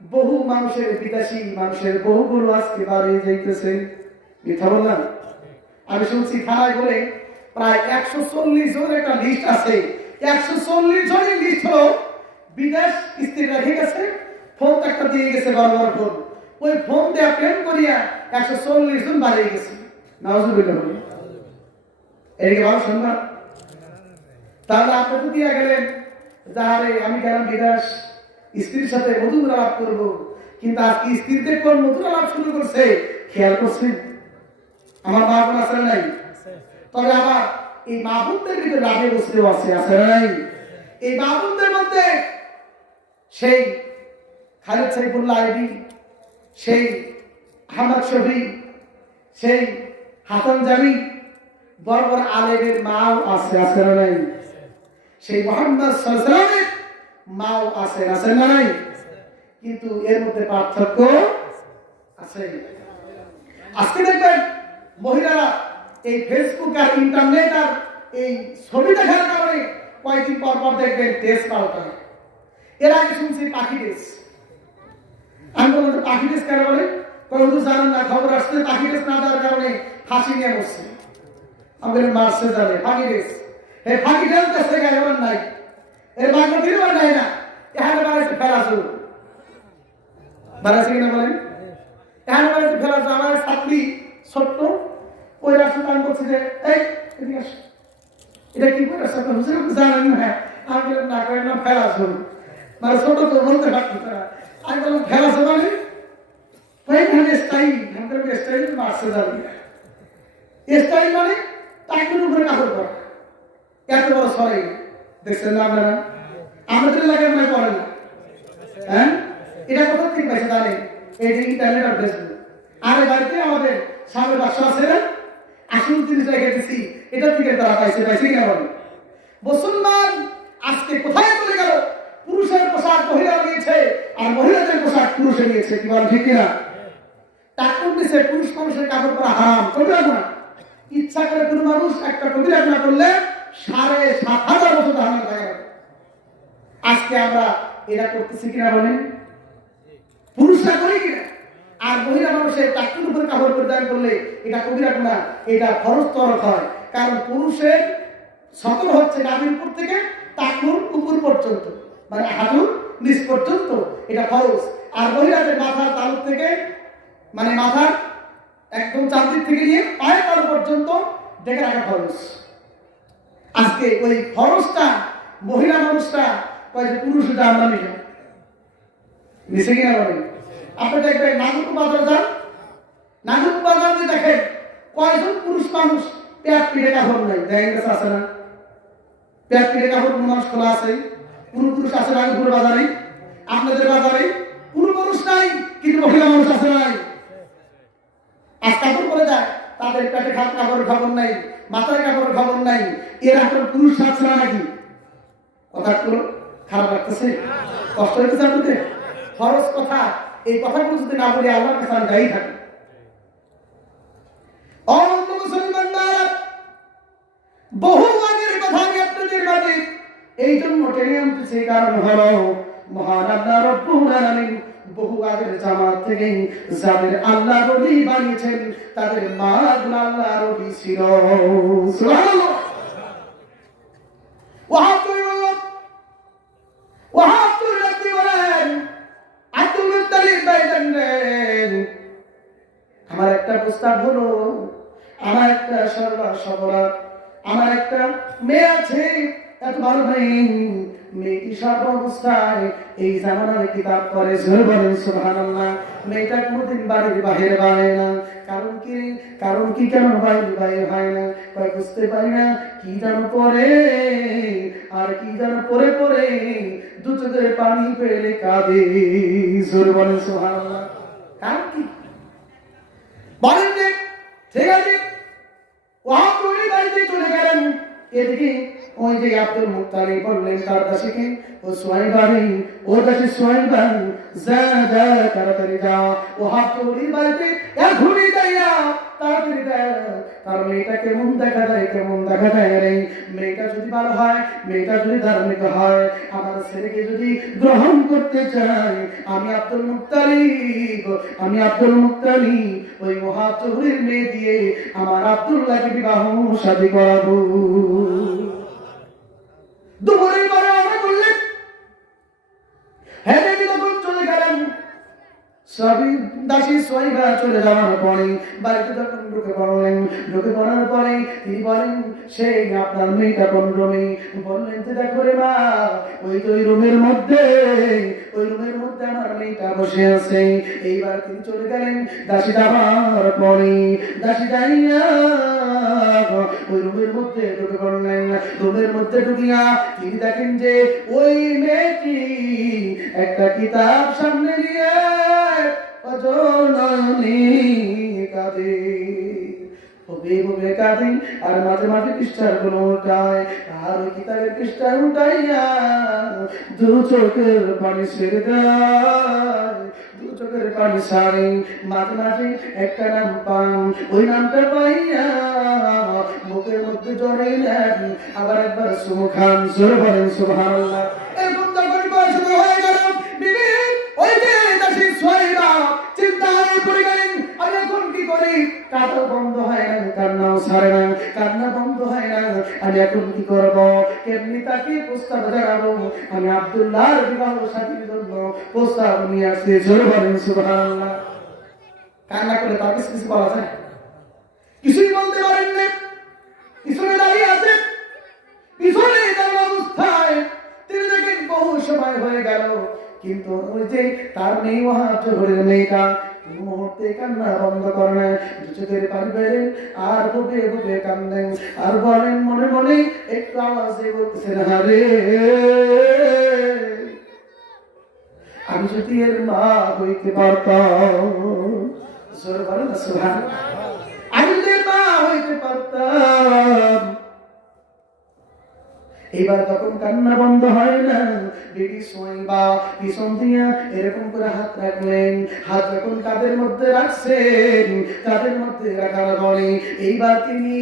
বহু মানুষের বিদেশি মানুষের বহুগুলো আজকে বাড়িয়ে যাইতেছে। মিথ্যা বললাম? আমি শুনছি থানায় বলে প্রায় 140 জনের একটা লিস্ট আছে। 140 জনের লিস্ট হলো বিদেশ স্ত্রী রেখে গেছে, ফোন একটা দিয়ে গেছে, বড় বড় ফোন। ওই ফোন দিয়ে প্রেম করিয়া 140 জন বাড়িয়ে গেছে। নাউজুবিল্লাহ। এদিকে ভালো শুনবা? তাহলে আপনি তো দিয়ে গেলেন, যারে আমি গেলাম বিদেশ, স্ত্রীর সাথে মধুর আলাপ করবো, কিন্তু আজকে স্ত্রীতে কোন মধুর আলাপ শুরু করছে খেয়াল করছেন? আমার মা বোন আছে নাই? তবে আবার এই মা বোনদের ভিতরে রাগে বসতেও আছে নাই? এই মা বোনদের মধ্যে সেই খালেদ সাইফুল্লাহ আইবি, সেই আহমদ শফি, সেই হাসান জামি, বড় বড় আলেমের মাও আছে নাই? সেই মুহাম্মদ সাল্লাল্লাহু আলাইহি ওয়াসাল্লামের মাও আছে নাই? কিন্তু এর মধ্যে পার্থক্য আছে। আজকে দেখবেন মহিলারা এই ফেসবুক আর ইন্টারনেট আর এই ছবি দেখার কারণে কয়েকদিন পর পর দেখবেন ড্রেস পাল্টায়। এর আগে শুনছি পাখি ড্রেস। আমি বললাম পাখি ড্রেস কেন বলে? হুজুর জানেন না, খবর আসছে পাখি ড্রেস না দেওয়ার কারণে ফাঁসি নিয়ে বসছে। আমাদের মারছে যাবে পাখি ড্রেস। এই ফাঁকি ড্রেস দেশে গায়ে নাই, এর বাংলা দিলেও নাই না, এখানে বাড়াইছে ফেলাচুর। বাড়াইছে কিনা বলেন? এখানে বাড়াইছে ফেলাচুর। আমার ছাত্রী ছোট্ট, ওই রাস্তা আমি বলছি যে এই এদিকে আসো, এটা কি করে রাস্তা হুজুর জানেন না? আমি বললাম না, করেন না, ফেলাচুর। মানে ছোট তো বলতে পারতো তারা। আমি বললাম ফেলাচুর মানে স্টাইল, স্টাইল মারছে যাবে স্টাইল মানে টাইমের উপরে কাপড় পরা, এত বড় সরাই দেখছেন না আপনারা? আমাদের এলাকায় মনে পড়ে না। হ্যাঁ, এটা কোথা থেকে পাইছে জানেন? এই যে ইন্টারনেট আর ফেসবুক। আর বাড়িতে আমাদের সামনে বাসা আছে না, আসল জিনিস রেখে দিচ্ছি, এটা থেকে তারা পাইছে কিনা বলে? মুসলমান আজকে কোথায় চলে গেল? পুরুষের পোশাক মহিলা নিয়েছে, আর মহিলাদের পোশাক পুরুষে নিয়েছে। কি বল ঠিক কিনা? টাকুর দিচ্ছে পুরুষ মানুষের কাপড় পরা হারাম, কবিরা গুনাহ। ইচ্ছা করে কোনো মানুষ একটা কবিরা গুনাহ করলে 7,500 বছর ধারণা থাকা যাবে। আজকে আমরা এটা করতেছি কিনা বলেন? পুরুষরা করে কিনা? আর মহিলা মানুষের টাকুর উপরে কাপড় পরিধান করলে এটা কবিরা গুনাহ, এটা ফরজ তরক হয়। কারণ পুরুষের সকল হচ্ছে নাভির উপর থেকে টাকুর উপর পর্যন্ত, মানে হাঁটুর নিচ পর্যন্ত, এটা ফরজ। আর মহিলাদের মাথার তালুক থেকে, মানে মাথার একদম চারদিক থেকে নিয়ে পায়ের তালু পর্যন্ত দেখে রাখা ফরজ। আজকে ওই ফরজটা মহিলা মানুষটা কয়েক পুরুষটা আমরা মিশে কিনা বলেন? আপনি দেখবেন নাগরপুর বাজার যান, নাগরপুর বাজারে দেখেন কয়জন পুরুষ মানুষ পেট পিঠে কাপড় নাই, দেখেন কাছে আছে না? পেট পিঠে কাপড় কোন মানুষ খোলা আছে? কোন পুরুষ আছে নাগরপুর বাজারে? আপনাদের বাজারে কোন পুরুষ নাই, কিন্তু মহিলা মানুষ আছে নাই? আজ কাপড় পরে যায়, তাদের পেটে কাপড়ের খবর নাই, মাথায় কাপড়ের খবর নাই। এরা এখন পুরুষ আছে না নাকি? কথাগুলো খারাপ লাগতেছে? কষ্ট হইতেছে আপনাদের? ফরজ কথা, এই কথাগুলো যদি না বলি আল্লাহর কাছে আমি গাই থাকি। অনন্ত মুসলমানরা বহু আগের কথা আমি আপনাদের মাঝে এই জন্য টেনে আনতেছি, কারণ হলো মহান আল্লাহ রব্বুল আলামিন বহু আগের জামাত থেকে যাদের আল্লাহ ওলি বানিয়েছেন তাদের মা গুলো আল্লাহ ওলি ছিল। সুবহানাল্লাহ। ওয়াহাবুর রাব্বি বলেন আব্দুল মুত্তালিব ভাই জানেন, আমার একটা প্রস্তাব হলো, আমার একটা সরলা সবলা, আমার একটা মেয়ে আছে, এত ভালো ভাই, মেয়েটি সর্বাবস্থায় এই জামানার কিতাব পড়ে, জোরে বলেন সুবহানাল্লাহ। মেয়েটা কোনদিন বাড়ির বাহির বাড়ে না। কারণ কি কেন বাড়ির হয় না? কয় বুঝতে পারি না, কি যেন পড়ে, আর কি যেন পড়ে পড়ে দু চোখের পানি পেলে কাঁদে, জোরে বলেন সুবহানাল্লাহ। কারণ কি বলেন? ঠিক আছে, ওই বাড়িতে চলে গেলেন। এদিকে ওই যে আব্দুল মুত্তালিব বললেন তার দাসীকে, ও সুহাইবা রে, ও দাসী সুহাইবা, যা যা তাড়াতাড়ি যা, ও হাতুড়ির বাড়িতে এখনই যাইয়া তাড়াতাড়ি দেয়। তার মেয়েটা কেমন দেখা যায়, কেমন দেখা যায় রে। মেয়েটা যদি ভালো হয়, মেয়েটা যদি ধার্মিক হয়, আমার ছেলেকে যদি গ্রহণ করতে চাই, আমি আব্দুল মুত্তালিব, ওই মহাচৌরির মেয়ে দিয়ে আমার আব্দুল্লাহকে বিবাহ শাদী করাবো। দুপুরের পরে আমরা করলেন, হ্যাঁ তখন চলে গেলেন। সবই দাসী সোয়াইবা চলে যাওয়ার পরে বাড়িতে যখন ঢুকে পড়লেন, ঢুকে পড়ার পরে তিনি বলেন, সেই আপনার মেয়েটা কোন রুমে? বললেন যে দেখো রে মা, ওই তো ওই রুমের মধ্যে আমার মেয়েটা বসে আছে। এইবার তিনি চলে গেলেন, দাসী যাওয়ার পরে দাসী যাইয়া ওই রুমের মধ্যে ঢুকে পড়লেন। রুমের মধ্যে ঢুকিয়া তিনি দেখেন যে ওই মেয়েটি একটা কিতাব সামনে নিয়ে কাঁদে, আর মাঝে মাঝে পৃষ্ঠার গুলো উল্টায়, আর ওই কিতাবের পৃষ্ঠা উল্টাইয়া দু চোখের পানি ছেড়ে দেয়, দু চোখের পানি ছাড়ে। মাঝে মাঝে একটা নাম পান, ওই নামটা পাইয়া মুখের মধ্যে জড়াই নেন, আবার একবার চুমু খান। জোরে বলেন সুবহানাল্লাহ। এরকম যখন পড়াশোনা হয়ে গেল, বিবি ওই যে দাসী সোয়াইবা চিন্তায় পড়ে গেলেন, আমি এখন কি করি? কাঁদা বন্ধ হয় না, কান্নাও ছাড়ে না, কান্না বন্ধ হয় না, আমি এখন কি করবো? কেমনি তাকে প্রস্তাব জানাবো? আমি আব্দুল্লাহর বিবাহ শাদীর জন্য প্রস্তাব নিয়ে আসছি। জোরে বলেন সুবহানাল্লাহ। কান্না করে তার কিছু বলা যায়? কিছুই বলতে পারেন না। পিছনে দাঁড়িয়ে আছে, পিছনে দাঁড়ানো অবস্থায় তিনি দেখেন বহু সময় হয়ে গেল, কিন্তু ওই যে তার মেয়ে মহাজোহরের মেয়েটা মুহূর্তে কান্না বন্ধ করে না, দু চোখের পানি বেড়ে আর বুকে বুকে কান্দেন, আর বলেন মনে মনে একটু আওয়াজে বলতেছেন, আরে আমি যদি এর মা হইতে পারতাম। জোরে বলেন না সুবহানাল্লাহ। আমি যদি মা হইতে পারতাম। এবার তখন কান্না বন্ধ হয় না, বিবি সোয়াইবা পিছন দিয়া এরকম করে হাত রাখলেন। হাত যখন কাঁধের মধ্যে রাখছেন, কাঁধের মধ্যে রাখার পরে এইবার তিনি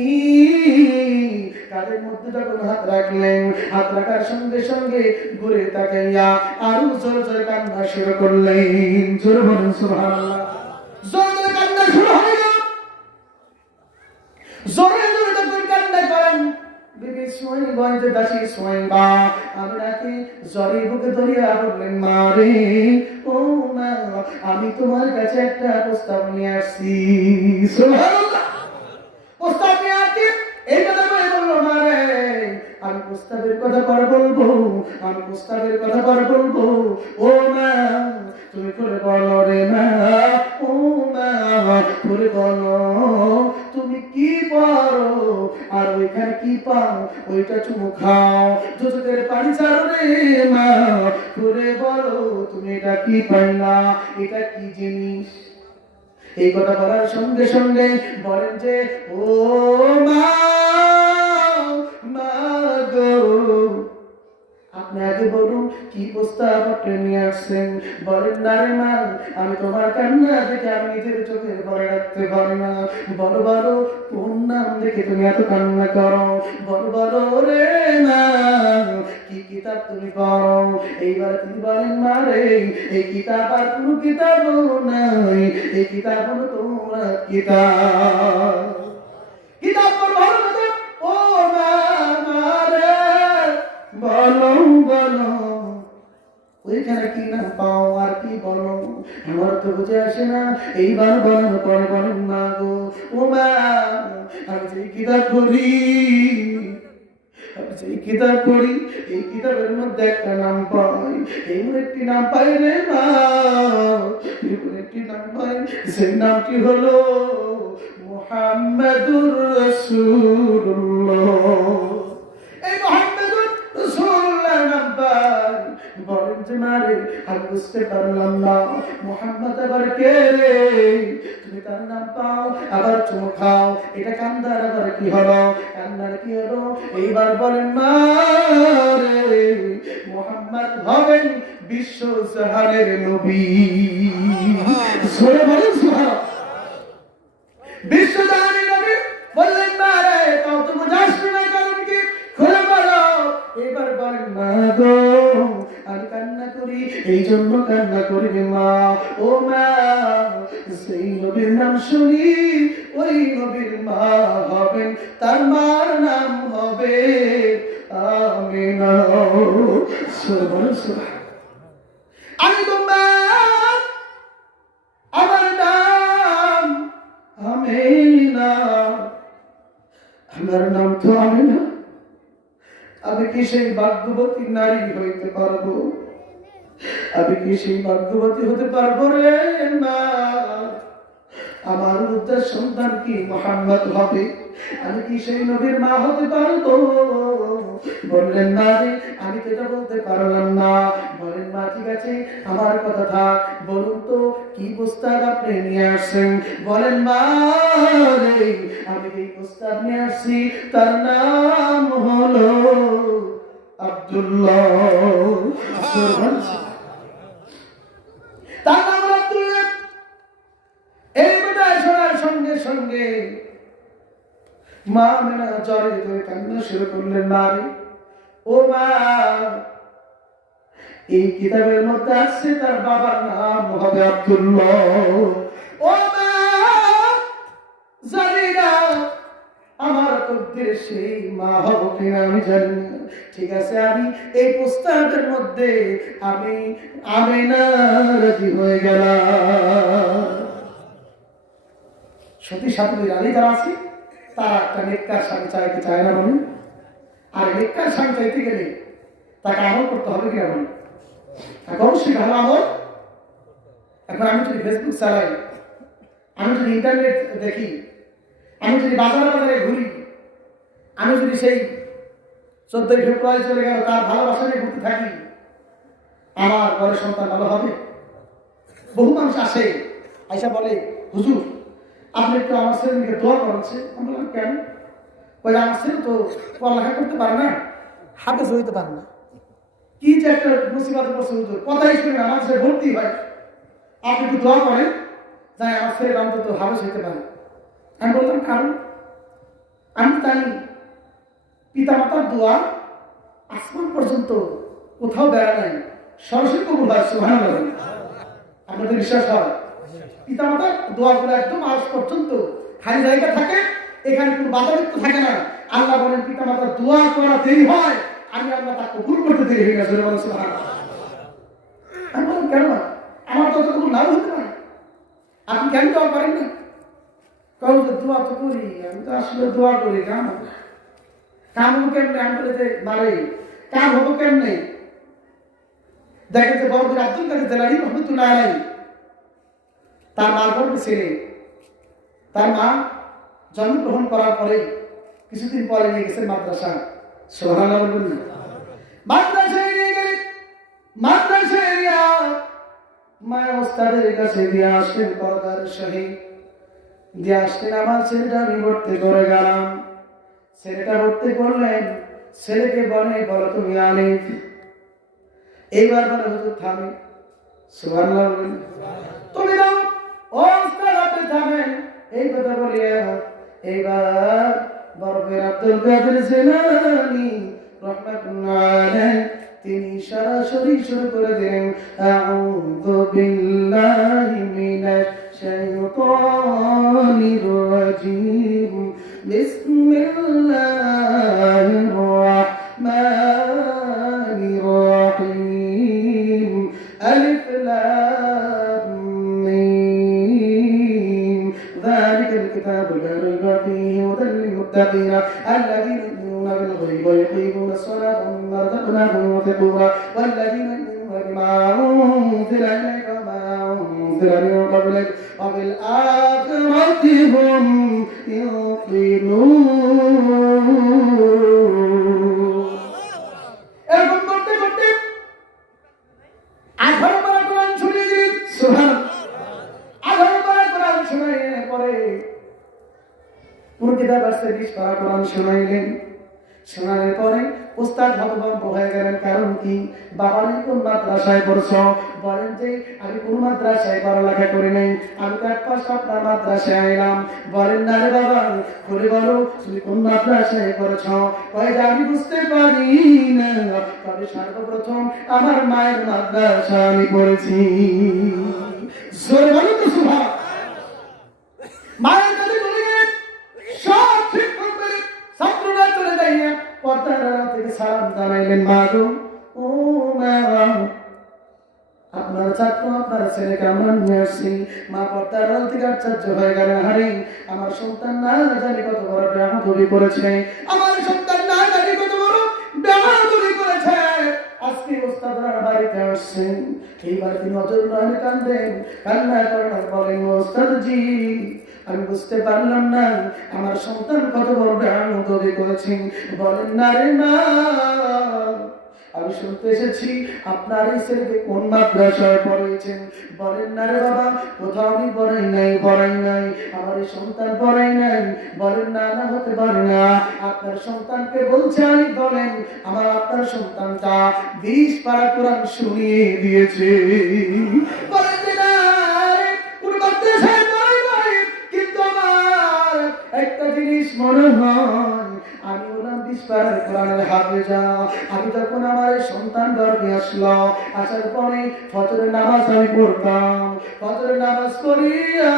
কাঁধের মধ্যে যখন হাত রাখলেন, হাত রাখার সঙ্গে সঙ্গে ঘুরে তাকাইয়া আরো জোরে জোরে কান্না শুরু করলেন। জোরে বলেন সুবহানাল্লাহ। জোরে জোরে কান্না শুরু হয়ে গেল, জোরে জোরে যখন কান্না করেন, বিবি সোয়াইবা যে দাসী সোয়াইবা আপনাকে জ্বরে বুকে ধরিয়া বললেন, মা রে, ও মা, আমি তোমার কাছে একটা প্রস্তাব নিয়ে আসছি। সুবহানাল্লাহ। প্রস্তাব নিয়ে আসছি, এই কথা বলে বলল, মা রে, আমি প্রস্তাবের কথা পরে বলবো, আমি প্রস্তাবের কথা পরে বলবো। ও মা, তুমি করে বলো রে মা, ও মা, করে বলো তুমি কি পারো, আর ওইখানে কি পাও ওইটা চুমু খাও, চোখের পানি ছাড়ো রে মা, করে বলো তুমি এটা কি পাইলা, এটা কি জিনিস? এই কথা বলার সঙ্গে সঙ্গে বলেন যে, ও মা, মা গো, আপনি আগে বলুন কি প্রস্তাব আপনি নিয়ে আসছেন। বলেন, না রে মা, আমি তোমার কান্না দেখে আমি নিজের চোখের পরে রাখতে পারি না। বলো বলো কোন নাম দেখে তুমি এত কান্না করো? বলো বলো রে মা, কি কিতাব তুমি পড়ো? এইবার তিনি বলেন, মা রে, এই কিতাব আর কোনো কিতাব নাই, এই কিতাব হলো তোমার কিতাব। কিতাব পড়ো, ও মা, মা রে, বলো বলো ওইখানে কি নাম পাও, আর কি বলো? আমার তো বুঝে আসে না। এইবার বলার পরে বলেন, না গো, ও মা, আমি যে কিতাব পড়ি, এই কিতাবের মধ্যে একটা নাম পাই, এমন একটি নাম পাই রে মা, এমন একটি নাম পাই, সেই নামটি হলো মুহাম্মাদুর রাসূলুল্লাহ। এই মুহাম্মাদুর রাসূলুল্লাহ নাম পাই। বলেন যে, মা রে, আমি বুঝতে পারলাম না, মুহাম্মদ আবার কে রে? তুমি তার নাম পাও, আবার চুমু খাও, এটা কান্দার আবার কি হলো? কান্নার কি হলো? এইবার বলেন, মা রে, মুহাম্মদ হবেন বিশ্ব জাহানের নবী। জোরে বলেন সুবহানাল্লাহ। বিশ্ব এই জন্য কান্না করবে মা। ও মা, সেই নবীর নাম শুনি ওই নবীর মা হবেন, তার মার নাম হবে আমিনা। আমি তো মা, আমার নাম আমিনা, আমার নাম তো আমিনা। আমি কি সেই ভাগ্যবতী নারী হইতে পারবো? আমি কি সেই ভাগ্যবতী হতে পারবো রে না? আমার উদ্দেশ্য সন্তান কি মুহাম্মদ হবে? আমি কি সেই নবীর মা হতে পারবো? বললেন না রে, আমি তো এটা বলতে পারলাম না। বলেন মা ঠিক আছে, আমার কথা থাক, বলুন তো কি প্রস্তাব আপনি নিয়ে আসছেন? বলেন মা রে, আমি এই প্রস্তাব নিয়ে আসছি, তার নাম হলো আব্দুল্লাহ। তার নাম আব্দুল্লাহ। এই বেটায় শোনার সঙ্গে সঙ্গে মা মেনা জ্বরে ধরে কান্না শুরু করলেন। মা রে, ও মা, এই কিতাবের মধ্যে আছে তার বাবার নাম হবে আব্দুল্লাহ। ও মা, জানি না আমার উদ্দেশ্যে মা হব কিনা আমি জানি না। ঠিক আছে, আমি এই প্রস্তাবের মধ্যে আমি না রাজি হয়ে গেলাম। সতী সাধু রানী যারা আছে তারা একটা নেককার স্বামী চাইতে চায় না বলেন। আর নেককার স্বামী চাইতে গেলে তাকে আমল করতে হবে কিনা বলেন? অবশ্যই ভালো আমল। এখন আমি যদি ফেসবুক চালাই, আমি যদি ইন্টারনেট দেখি, আমি যদি বাজারে বাজারে ঘুরি, আমি যদি সেই 14 ফেব্রুয়ারি চলে গেল তার ভালোবাসা নিয়ে ঘুরতে থাকি, আমার ঘরের সন্তান ভালো হবে? বহু মানুষ আসে, আইসা বলে হুজুর আপনি একটু আমার ছেলেকে দোয়া করাচ্ছে। আমি বললাম কেন? বলে আমার ছেলে তো পড়ালেখা করতে পারে না, হাফেজ হইতে পারে না, কি যে একটা মুসিবতে পড়ছে হুজুর, কথাই শুনে আমার ছেলে ভর্তি হয়, আপনি একটু দোয়া করেন যাই আমার ছেলে অন্তত হাফেজ হইতে পারে। আমি বললাম কারণ? আমি জানি পিতা মাতার দোয়া আসমান পর্যন্ত কোথাও বেড়া নাই, সরাসরি কবুল হয়। সুবহানাল্লাহ। আপনাদের বিশ্বাস হয়? পিতা মাতার দোয়াগুলো একদম আজ পর্যন্ত খালি জায়গা থাকে, এখানে কোনো বাধাবিঘ্ন থাকে না। আল্লাহ বলেন পিতা মাতার দোয়া করা দেরি হয়, আমি আল্লাহ তা কবুল করতে দেরি হয়ে গেছে। আমি বললাম কেন? আমার তো কবুল নাও হতে পারে, আপনি কেন দোয়া করেন না? কারণ দোয়া তো করি, আমি তো আসলে দোয়া করি, কাম হবো কেমনে? আমি বলে যে মারে কাম হবো কেমনে? দেখেন যে বড়দের আব্দুল কাদের জেলানি রহমতুল্লাহ আলাইহি, তার মার গর্ভে ছেলে, তার মা জন্মগ্রহণ করার পরে কিছুদিন পরে নিয়ে গেছেন মাদ্রাসা। সুবহানাল্লাহ বলুন না। মাদ্রাসায় নিয়ে গেলেন, মাদ্রাসায় মায়ের ওস্তাদের কাছে দিয়ে আসলেন পরদার শহীদ দিয়ে আসলেন। আমার ছেলেটা আমি ভর্তি করে গেলাম। ছেলেটা ভর্তি করলেন, ছেলেকে বলো তুমি আলিফ। এইবার বলে হুজুর থামে। সুবহানাল্লাহ বলেন। তুমি দাও ও ওস্তাদ আপনি থামেন। এই কথা বলিয়া এইবার বরফের আব্দুল কাদের জিলানী রাহমাতুল্লাহ আলাইহি তিনি সরাসরি শুরু করে দিলেন আউযু বিল্লাহি মিনাশ শাইতানির রাজীম বিসমিল্লাহির রাহমানির রাহিম আলিফ লাম মিম যালিকাল কিতাবু লা রাইবা ফীহি হুদাল লিল মুত্তাকিন আল্লাযীনা بالغيب ويقيمون الصلاة ومما رزقناهم ينفقون والذين يؤمنون بما أنزل إليك وما أنزل من قبلك وبالآخرة هم يوقنون. এরকম করতে করতে 18 বার কোরআন শুনিয়ে দিলেন। সুবহানাল্লাহ। 18 বার কোরআন শোনাইলেন, পরে পুরো কিতাব আসছে 20 বার কোরআন শোনাইলেন। শোনানোর পরে উস্তাদ হতভম্ব হয়ে গেলেন। কারণ কি? বাবা কোন মাদ্রাসায় পড়ছো? বলেন যে আমি কোন মাদ্রাসায় পড়ালেখা করি নাই, আমি তো এক পাশ আপনার মাদ্রাসায় আইলাম। বলেন না রে বাবা, খুলে বলো তুমি কোন মাদ্রাসায় পড়ছো? কয় যে আমি বুঝতে পারি না, তবে সর্বপ্রথম আমার মায়ের মাদ্রাসা আমি পড়েছি। জোরে বলো তো সুবহান। মায়ের কাছে চলে গেলেন, সব শিক্ষক বলে ছাত্ররা চলে যাইয়া পর্দার আড়াল থেকে সালাম জানাইলেন, মা গো, ও মা, আপনার ছাত্র আপনার ছেলেকে আমরা নিয়ে আসছি। মা পর্দার আড়াল থেকে আশ্চর্য হয়ে গেলেন, হারে আমার সন্তান না জানি কত বড় বেয়াদবি করেছে, আমার সন্তান না জানি কত বড় বেয়াদবি করেছে। আজকে ওস্তাদরা বাড়িতে আসছেন, এইবার তিনি নজর নয়নে কান্দেন, কান্না করেন আর বলেন, ওস্তাদজি আমি বুঝতে পারলাম না আমার সন্তান কত বড় বেয়াদবি করেছে। বলেন না রে মা, আমি শুনতে এসেছি আপনার এই ছেলেকে কোন মাদ্রাসায় পড়িয়েছেন। বলেন না রে বাবা, কোথাও আমি পড়াই নাই, আমার এই সন্তান পড়াই নাই। বলেন না, না হতে পারে না, আপনার সন্তানকে বলছে আমি। বলেন আমার আপনার সন্তানটা 20 পারা কোরআন শুনিয়ে দিয়েছে। বলেন যে না রে, কোন মাদ্রাসায় পড়াই নাই, কিন্তু আমার একটা জিনিস মনে হয়, আমি ওনার 20 পারা কোরআনের হাফেজা। আমি যখন আমার সন্তান গর্ভে আসলো, আসার পরে ফজরের নামাজ আমি পড়তাম, ফজরের নামাজ পড়িয়া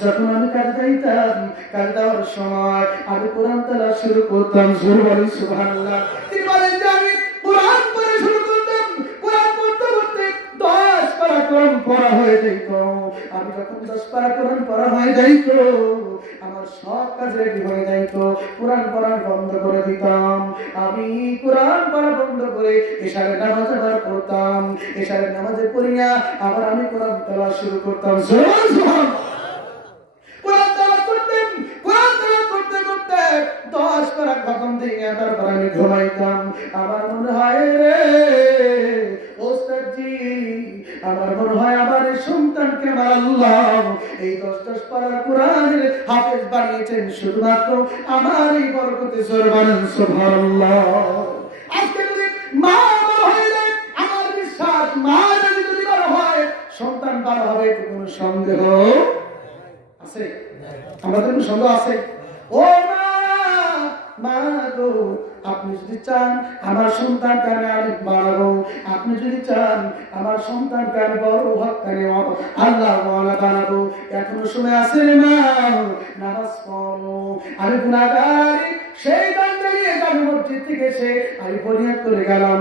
যখন আমি কাজ যাইতাম, কাজ দেওয়ার সময় আমি কোরআন তেলাওয়াত শুরু করতাম। জোরে বলি সুবহানাল্লাহ। তিনি বলেন যে আমি কোরআন পড়া শুরু করতাম, কোরআন পড়তে পড়তে 10 পারা কোরআন পড়া হয়ে যাইত। আমি যখন 10 পারা কোরআন পড়া হয়ে যাইত, আমার সব কাজ রেডি হয়ে যাইত, কোরআন পড়া বন্ধ করে দিতাম। আমি কোরআন পড়া বন্ধ করে এশারের নামাজ আবার পড়তাম, এশারের নামাজে পড়িয়া আবার আমি কোরআন তেলাওয়াত শুরু করতাম। সুবহানাল্লাহ। কোরআন তেলাওয়াত করতেন, কোরআন তেলাওয়াত করতে করতে 10 পারা খতম দিয়ে তারপর আমি ঘুমাইতাম। আমার মনে হয় রে ওস্তাদজি, আমার মনে হয় আমার এই সন্তানকে আমার আল্লাহ এই 10 পারা কোরআনের হাফেজ বানিয়েছেন শুধুমাত্র আমার এই বরকতে। জোরে বলেন সুবহানাল্লাহ। আজকে যদি মা বড় হয়ে যায়, আমার বিশ্বাস মা যদি বড় হয়, সন্তান বড় হবে, কোনো সন্দেহ আছে? আমাদের কোনো সন্দেহ আছে? ও মা, মা গো, আপনি যদি চান আমার সন্তানকে আমি আলিম বানাবো, আপনি যদি চান আমার সন্তানকে আমি বড় হক্কানি আল্লাহ ওয়ালা বানাবো, এখনো সময় আছে রে মা, নামাজ পড়ো। আমি গুনাহগার, সেই দাঁড়িয়ে আমি মসজিদ থেকে এসে আমি ফরিয়াদ করে গেলাম,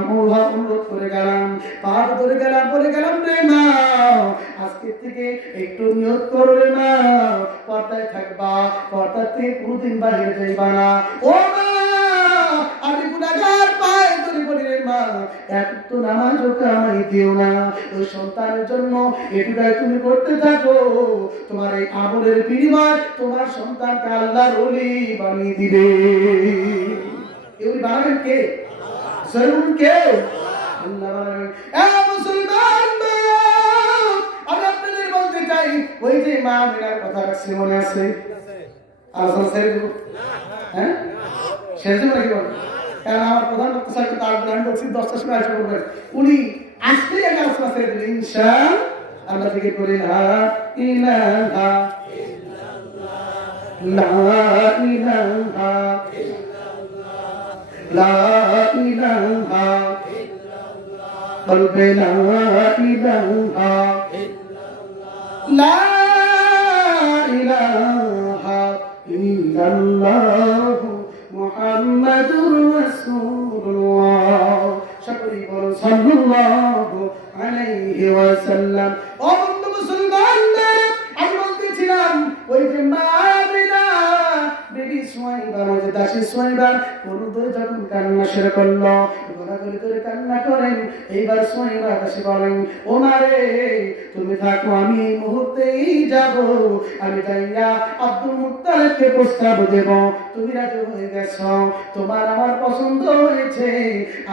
অনুরোধ করে গেলাম, পাপ ধরে গেলাম, বলে গেলাম রে মা, আজকে থেকে একটু নিয়ত করো রে মা, পর্দায় থাকবা, পর্দা থেকে কোনোদিন বাইরে যাইবা না। ও মা, আমি গুনাহগার, পায়ে ধরে বলি রে মা, এক তো নামাজও কামাই দিও না, ওই সন্তানের জন্য এটুকাই তুমি করতে থাকো, তোমার এই আমলের বিনিময় তোমার সন্তানকে আল্লাহর ওলি বানিয়ে দিবে। এগুলি বানাবেন কে? সরুন কে? আল্লাহ বানাবেন। মুসলমান আমি আপনাদের বলতে চাই, ওই যে মা মেয়ের কথা রাখছে, মনে আছে? আলোচনা ছেড়ে দেবো? হ্যাঁ, শেষ দেবো নাকি বল? কারণ আমার প্রধান বক্তা সাহেব তার আমি বলছি 10টার সময় আসবে বলবেন, উনি আসলেই আগে আলোচনা ছেড়ে দেবেন ইনশাআল্লাহ। থেকে করি লা ইলাহা লা ইলাহা লা ইলাহা বলবে লা ইলাহা লা ইলাহা ইল্লাল্লাহ মুহাম্মাদুর রাসূলুল্লাহ। সকলেই বলুন সাল্লাল্লাহু আলাইহি ওয়াসাল্লাম। ও বন্ধু মুসলমান, আমি বলতেছিলাম ওই যে মা বেবি সোয়াইবা, ওই যে দাসী সোয়াইবা কোনদিন যখন কান্না শুরু করলো, গোনাগুলি করে কান্না করেন, এইবার সোয়াইবা দাসী বলেন, ও মারে তুমি থাকো, আমি এই মুহূর্তেই যাব, আমি যাইয়া আব্দুল মুত্তালিবকে প্রস্তাব দেব, তুমি রাজি হয়ে গেছো, তোমার আমার পছন্দ হয়েছে,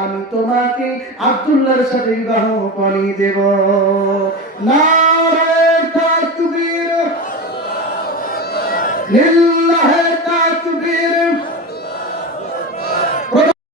আমি তোমাকে আব্দুল্লাহর সাথে বিবাহ করিয়ে দেব। না